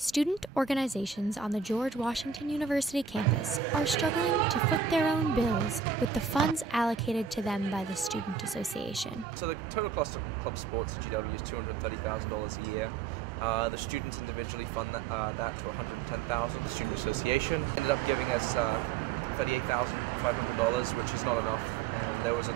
Student organizations on the George Washington University campus are struggling to foot their own bills with the funds allocated to them by the Student Association. So the total cost of club sports at GW is $230,000 a year. The students individually fund that to $110,000. The Student Association ended up giving us $38,500, which is not enough. And there was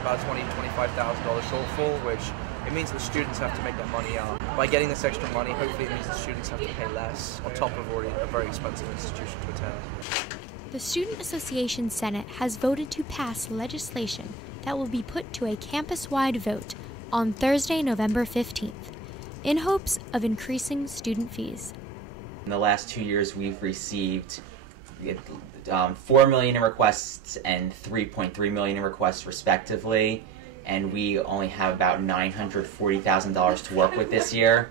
about $25,000 shortfall, which it means the students have to make their money out. By getting this extra money, hopefully it means the students have to pay less, on top of already a very expensive institution to attend. The Student Association Senate has voted to pass legislation that will be put to a campus-wide vote on Thursday, November 15th, in hopes of increasing student fees. In the last 2 years, we've received 4 million in requests and 3.3 million in requests respectively, and we only have about $940,000 to work with this year.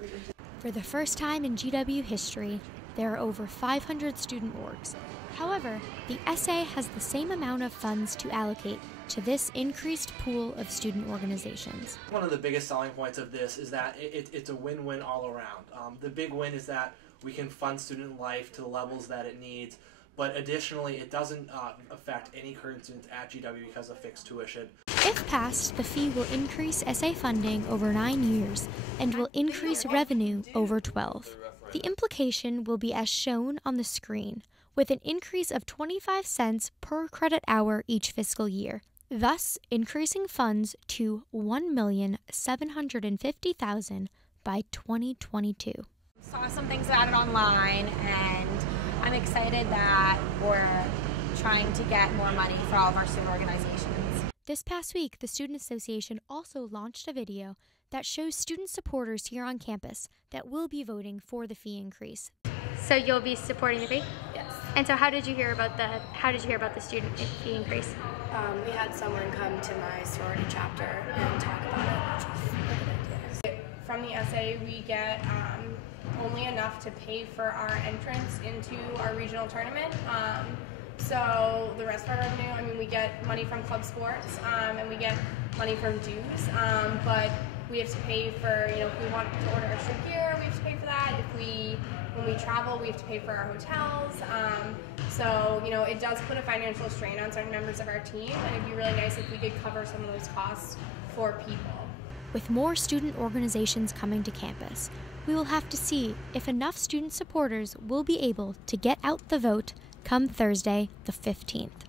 For the first time in GW history, there are over 500 student orgs. However, the SA has the same amount of funds to allocate to this increased pool of student organizations. One of the biggest selling points of this is that it's a win-win all around. The big win is that we can fund student life to the levels that it needs, but additionally it doesn't affect any current students at GW because of fixed tuition. If passed, the fee will increase SA funding over 9 years and will increase revenue over 12. The implication will be as shown on the screen, with an increase of 25 cents per credit hour each fiscal year, thus increasing funds to $1,750,000 by 2022. Saw some things about it online, and I'm excited that we're trying to get more money for all of our student organizations. This past week, the Student Association also launched a video that shows student supporters here on campus that will be voting for the fee increase. So you'll be supporting the fee? Yes. And so how did you hear about the student fee increase? We had someone come to my sorority chapter and talk about it, which was a good idea. From the SA, we get only enough to pay for our entrance into our regional tournament. So the rest of our revenue, we get money from club sports and we get money from dues, but we have to pay for, if we want to order extra gear, we have to pay for that. When we travel, we have to pay for our hotels. So, it does put a financial strain on certain members of our team, and it'd be really nice if we could cover some of those costs for people. With more student organizations coming to campus, we will have to see if enough student supporters will be able to get out the vote come Thursday, the 15th.